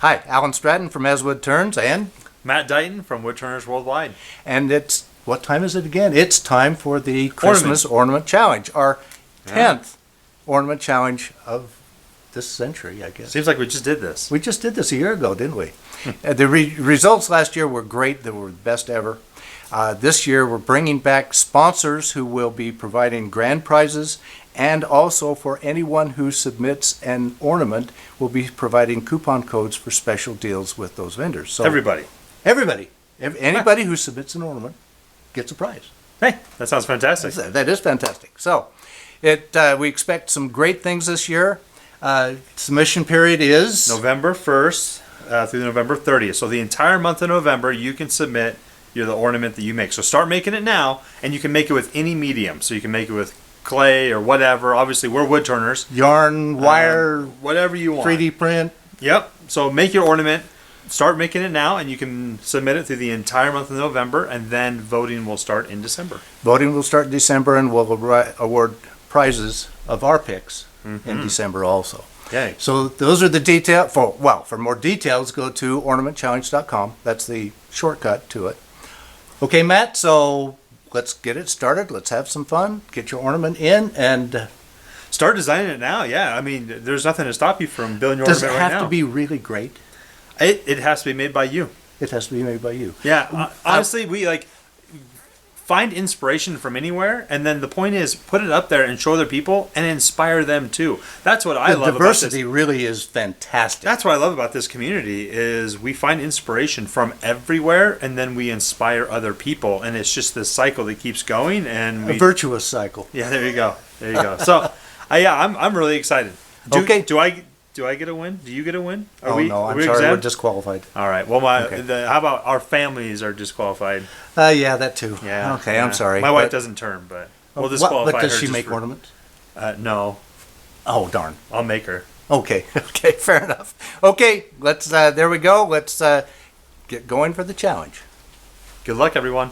Hi, Alan Stratton from Woodturns, Matt Dighton from Woodturners Worldwide. and what time is it again? It's time for the Christmas Ornament Challenge, our 10th ornament challenge of this century, I guess. Seems like we just did this. We just did this a year ago, didn't we? The results last year were great. They were the best ever. This year we're bringing back sponsors who will be providing grand prizes, and also for anyone who submits an ornament, we'll be providing coupon codes for special deals with those vendors. So Everybody. anybody who submits an ornament gets a prize. Hey, that sounds fantastic. That is fantastic. So we expect some great things this year. Submission period is November 1st through November 30th. So the entire month of November, you can submit the ornament that you make. So start making it now, and you can make it with any medium. So you can make it with clay or whatever. Obviously, we're wood turners. yarn, wire, whatever you want. 3D print. Yep. So make your ornament. Start making it now, and you can submit it through the entire month of November, and then voting will start in December. Voting will start in December, and we'll award prizes of our picks in December also. Yay. So those are the details. For more details, go to ornamentchallenge.com. That's the shortcut to it. Okay, Matt, so let's get it started. Let's have some fun. Get your ornament in, and Start designing it now. Yeah, I mean, there's nothing to stop you from building your does it ornament right now. have to be really great? It has to be made by you. It has to be made by you. Yeah, honestly, we find inspiration from anywhere, and then the point is put it up there and show other people and inspire them too. That's what I love about this. Diversity really is fantastic. That's what I love about this community is we find inspiration from everywhere, and then we inspire other people, and it's just this cycle that keeps going. And a virtuous cycle. Yeah, there you go. There you go. So, I'm really excited. Okay. Do I get a win? Do you get a win? No, I'm sorry, exempt? we're disqualified. All right. Well, how about our families are disqualified? Yeah, that too. Yeah. Okay, yeah. I'm sorry. My wife doesn't turn, but we'll disqualify But does her she just make for- ornaments? No, Oh, darn. I'll make her. Okay, fair enough. Okay, let's, there we go. Let's get going for the challenge. Good luck, everyone.